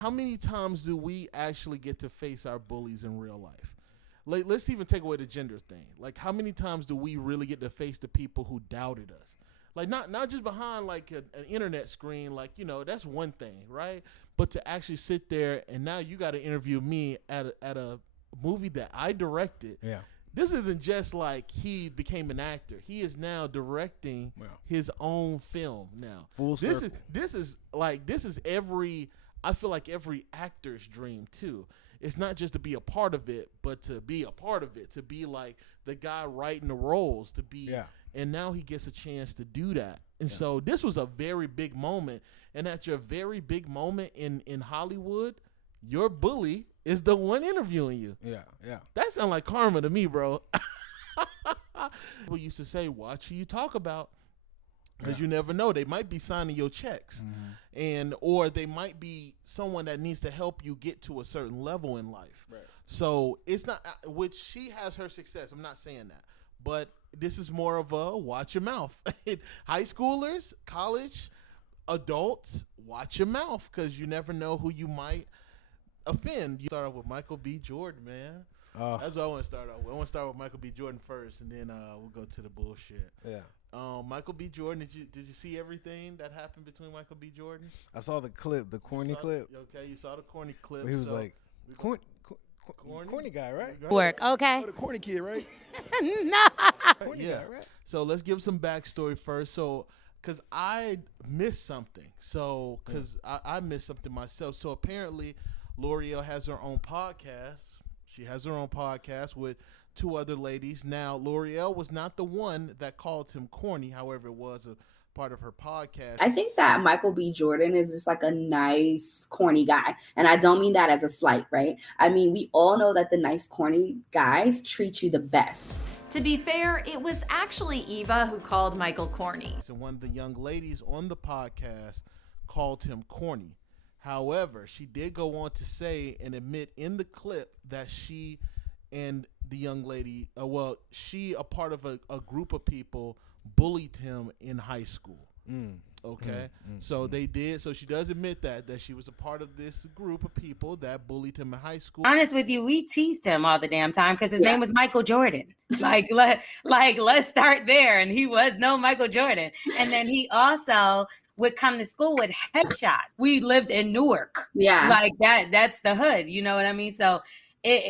How many times do we actually get to face our bullies in real life? Like, let's even take away the gender thing. Like, how many times do we really get to face the people who doubted us? Like, not just behind like an internet screen, like, that's one thing, right? But to actually sit there and now you got to interview me at a movie that I directed. Yeah. This isn't just like he became an actor. He is now directing his own film now. Full circle. This is every, I feel like every actor's dream too. It's not just to be a part of it, but to be a part of it, to be like the guy writing the roles, to be, and now he gets a chance to do that. And so this was a very big moment. And at your very big moment in Hollywood, your bully is the one interviewing you. Yeah, yeah. That sounds like karma to me, bro. People used to say, watch who you talk about. Because you never know. They might be signing your checks. Mm-hmm. Or they might be someone that needs to help you get to a certain level in life. Right. So it's not, which she has her success. I'm not saying that. But this is more of a watch your mouth. High schoolers, college, adults, watch your mouth. Because you never know who you might offend. You start off with Michael B. Jordan, man. That's what I want to start off with. I want to start with Michael B. Jordan first, and then we'll go to the bullshit. Yeah. Michael B. Jordan, did you see everything that happened between Michael B. Jordan? I saw the clip, the corny clip. Okay, you saw the corny clip. Where he was like, corny guy, right? Work, okay. Oh, the corny kid, right? No. Corny guy, right? So let's give some backstory first. So, because I missed something. So, because I missed something myself. So apparently, L'Oreal has her own podcast. She has her own podcast with two other ladies. Now, L'Oreal was not the one that called him corny. However, it was a part of her podcast. I think that Michael B. Jordan is just like a nice, corny guy. And I don't mean that as a slight, right? I mean, we all know that the nice, corny guys treat you the best. To be fair, it was actually Eva who called Michael corny. And one of the young ladies on the podcast called him corny. However, she did go on to say and admit in the clip that she and the young lady, she, a part of a group of people, bullied him in high school. So they did. So she does admit that she was a part of this group of people that bullied him in high school. Honest with you, we teased him all the damn time because his name was Michael Jordan. Let's start there. And he was no Michael Jordan. And then he also would come to school with headshot. We lived in Newark. Yeah. Like that's the hood. You know what I mean? So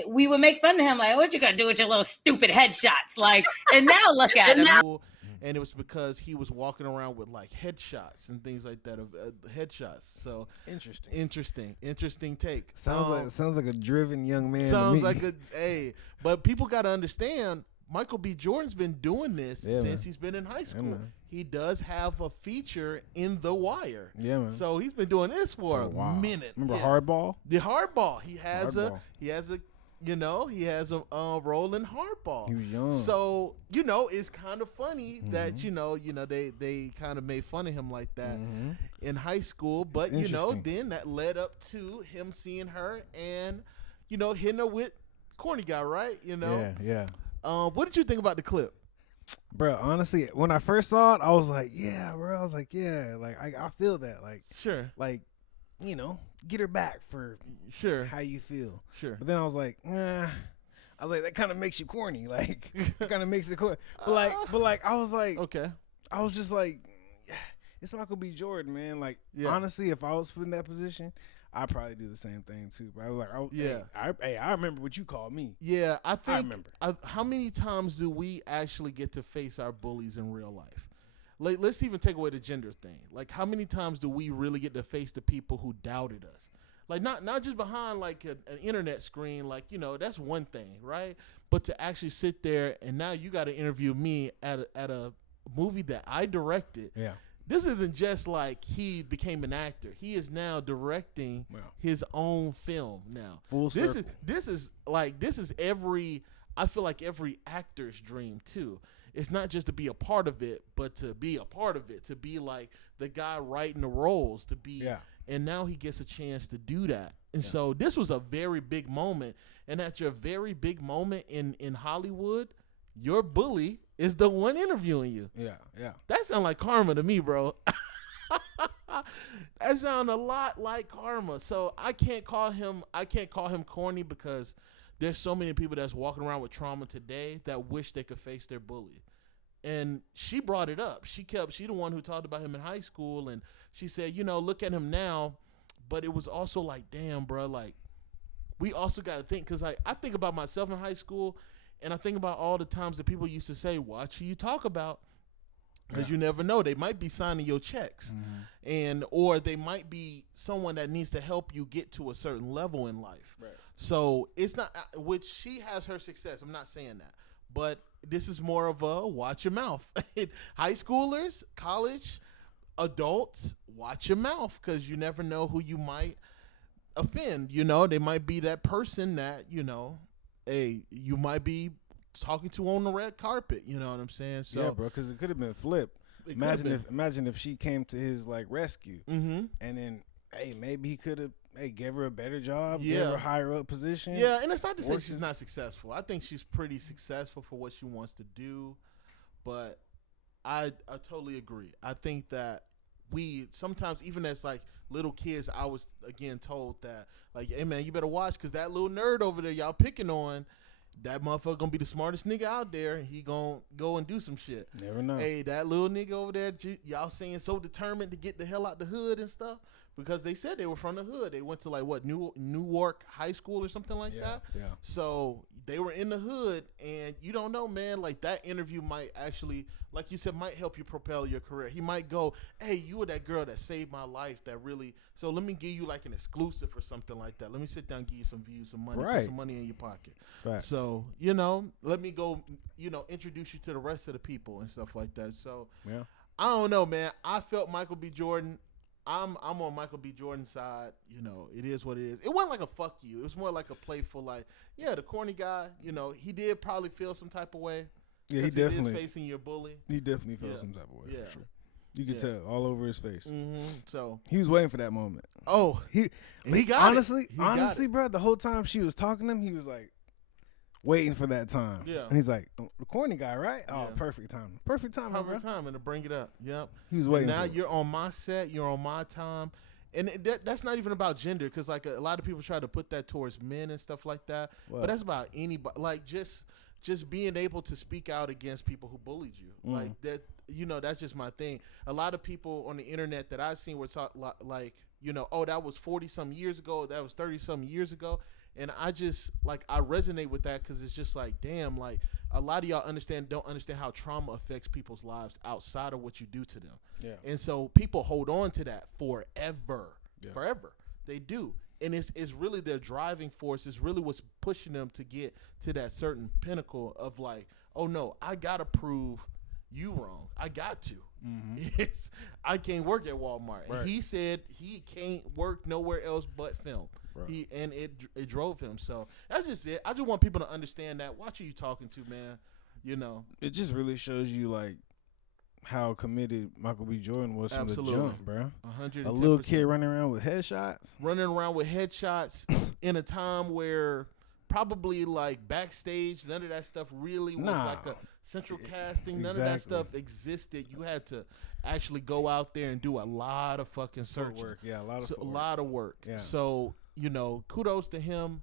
we would make fun of him. Like, what you gonna do with your little stupid headshots? Like, and now look at him. And it was because he was walking around with like headshots and things like that of headshots. So interesting take. Sounds like a driven young man. Sounds like but people got to understand. Michael B. Jordan's been doing this since he's been in high school. He does have a feature in The Wire. Yeah, man. So he's been doing this for a minute. Remember Hardball? The Hardball. He has a role in Hardball. He was young. So, it's kind of funny that, they kind of made fun of him like that in high school. But, then that led up to him seeing her and, hitting her with corny guy, right? Yeah. What did you think about the clip? Bro, honestly, when I first saw it, I was like, yeah, bro. I was like, yeah, like I feel that. Like, sure. Like, get her back for how you feel. Sure. But then I was like, that kind of makes you corny. Like, it kind of makes it corny. But I was like, okay. I was just like, it's Michael B. Jordan, man. Like, honestly, if I was put in that position, I'd probably do the same thing too. But I was like, I remember what you called me. Yeah, I remember. How many times do we actually get to face our bullies in real life? Like, let's even take away the gender thing. Like, how many times do we really get to face the people who doubted us? Like, not just behind like an internet screen. Like, that's one thing, right? But to actually sit there and now you got to interview me at a movie that I directed. Yeah. This isn't just like he became an actor. He is now directing his own film now. Full circle. This is every, I feel like every actor's dream too. It's not just to be a part of it, but to be a part of it, to be like the guy writing the roles, to be, and now he gets a chance to do that. And so this was a very big moment. And at your very big moment in Hollywood, your bully is the one interviewing you. Yeah. That sounds like karma to me, bro. That sounds a lot like karma. So I can't call him corny because there's so many people that's walking around with trauma today that wish they could face their bully. And she brought it up. She the one who talked about him in high school, and she said, look at him now. But it was also like, damn, bro, like, we also got to think, because I think about myself in high school, and I think about all the times that people used to say, watch who you talk about, because you never know. They might be signing your checks, or they might be someone that needs to help you get to a certain level in life. Right. So it's not, which she has her success. I'm not saying that. But this is more of a watch your mouth. High schoolers, college, adults, watch your mouth, because you never know who you might offend. They might be that person that, you might be talking to on the red carpet. You know what I'm saying? So, yeah, bro, because it could have been flipped. Imagine if she came to his like rescue, and then maybe he could have gave her a better job, gave her a higher up position. Yeah, and it's not to say she's not successful. I think she's pretty successful for what she wants to do, but I totally agree. I think that we sometimes, even as like little kids, I was again told that like, hey man, you better watch, because that little nerd over there y'all picking on, that motherfucker gonna be the smartest nigga out there, and he gonna go and do some shit. Never know. Hey, that little nigga over there, y'all saying so determined to get the hell out the hood and stuff, because they said they were from the hood. They went to like what, Newark High School or something like that. Yeah. So they were in the hood, and you don't know, man. Like that interview might actually, like you said, might help you propel your career. He might go, hey, you were that girl that saved my life. That really. So let me give you like an exclusive or something like that. Let me sit down, and give you some views, some money, put some money in your pocket. Right. So let me go, introduce you to the rest of the people and stuff like that. So I don't know, man. I felt Michael B. Jordan. I'm on Michael B. Jordan's side. It is what it is. It wasn't like a fuck you. It was more like a playful, like, yeah, the corny guy. He did probably feel some type of way. Yeah, he definitely is facing your bully. He definitely felt some type of way. For sure. You could tell all over his face. So he was waiting for that moment. Oh, he got honestly, bro. The whole time she was talking to him, he was like waiting for that time. Yeah, and he's like, the corny guy, right? Oh, perfect time, bro. Perfect time, and to bring it up. Yep. He was waiting. And now you're on my set. You're on my time. And that's not even about gender, because like a lot of people try to put that towards men and stuff like that. But that's about anybody. Like just being able to speak out against people who bullied you. Like that, that's just my thing. A lot of people on the internet that I've seen were like, oh, that was 40-some years ago. That was 30-some years ago. And I just like, I resonate with that, because it's just like, damn, like a lot of y'all don't understand how trauma affects people's lives outside of what you do to them. Yeah. And so people hold on to that forever. They do. And it's really their driving force. It's really what's pushing them to get to that certain pinnacle of like, oh no, I gotta prove you wrong. I got to. I can't work at Walmart. Right. He said he can't work nowhere else but film. Right. It drove him. So that's just it. I just want people to understand that. Watch who you talking to, man. It just really shows you like how committed Michael B. Jordan was from the jump, bro. 110%. A little kid running around with headshots in a time where probably like backstage, none of that stuff really was like a central casting. None of that stuff existed. You had to actually go out there and do a lot of fucking searching. Yeah, a lot of work. Yeah. So, kudos to him.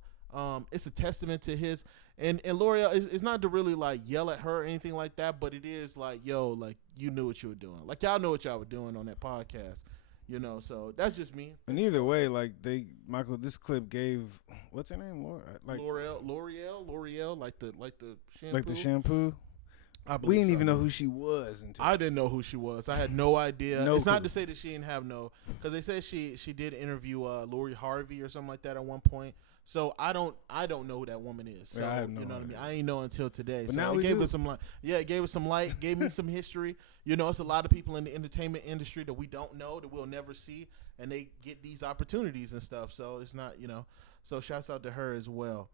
It's a testament to his and L'Oreal. It's not to really like yell at her or anything like that, but it is like, yo, like you knew what you were doing. Like y'all know what y'all were doing on that podcast. So that's just me. And either way, like this clip gave, what's her name? L'Oreal, like the shampoo. Like the shampoo. We didn't even know who she was. I didn't know who she was. I had no idea. It's not to say that she didn't have because they said she did interview Lori Harvey or something like that at one point. So I don't know who that woman is. So I have no you know idea. what I mean? I ain't know until today. But so now it gave us some light. Yeah, it gave us some light. Gave me some history. It's a lot of people in the entertainment industry that we don't know, that we'll never see, and they get these opportunities and stuff. So it's not, So shouts out to her as well.